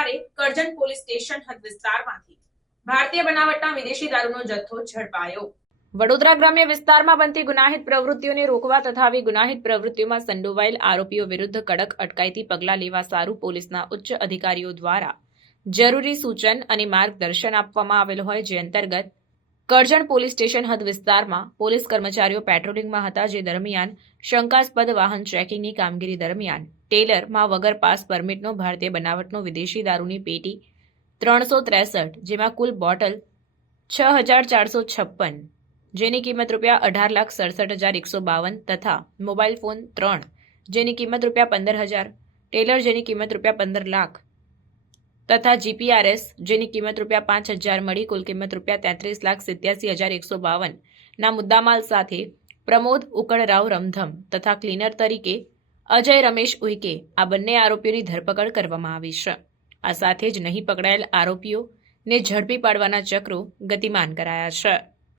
બુધવારે Karjan police station હદ વિસ્તારમાંથી ભારતીય બનાવટના વિદેશી દારૂનો જથ્થો ઝડપાયો। વડોદરા ગ્રામ્ય વિસ્તારમાં બનતી ગુનાહિત પ્રવૃત્તિઓને રોકવા તથા આવી ગુનાહિત પ્રવૃત્તિઓમાં સંડોવાયેલ આરોપીઓ વિરુદ્ધ કડક અટકાયતી પગલાં લેવા સારું પોલીસના ઉચ્ચ અધિકારીઓ દ્વારા જરૂરી સૂચન અને માર્ગદર્શન આપવામાં આવેલ હોય, જે અંતર્ગત કરજણ પોલીસ સ્ટેશન હદ વિસ્તારમાં પોલીસ કર્મચારીઓ પેટ્રોલિંગમાં હતા, જે દરમિયાન શંકાસ્પદ વાહન ચેકિંગની કામગીરી દરમિયાન ટેલરમાં વગર પાસ પરમિટનો ભારતીય બનાવટનો વિદેશી દારૂની પેટી 363, જેમાં કુલ બોટલ 6456, જેની કિંમત ₹18,67,152 તથા મોબાઈલ ફોન 3, જેની કિંમત ₹15,000, ટેલર જેની કિંમત ₹15 લાખ તથા જીપીઆરએસ જેની કિંમત ₹5,000 મળી કુલ કિંમત ₹33,87,152 ના મુદ્દામાલ સાથે પ્રમોદ ઉકળરાવ રમધમ તથા ક્લીનર તરીકે અજય રમેશ ઉઈકે આ બંને આરોપીઓની ધરપકડ કરવામાં આવી છે। આ સાથે જ નહીં પકડાયેલ આરોપીઓને ઝડપી પાડવાના ચક્રો ગતિમાન કરાયા છે।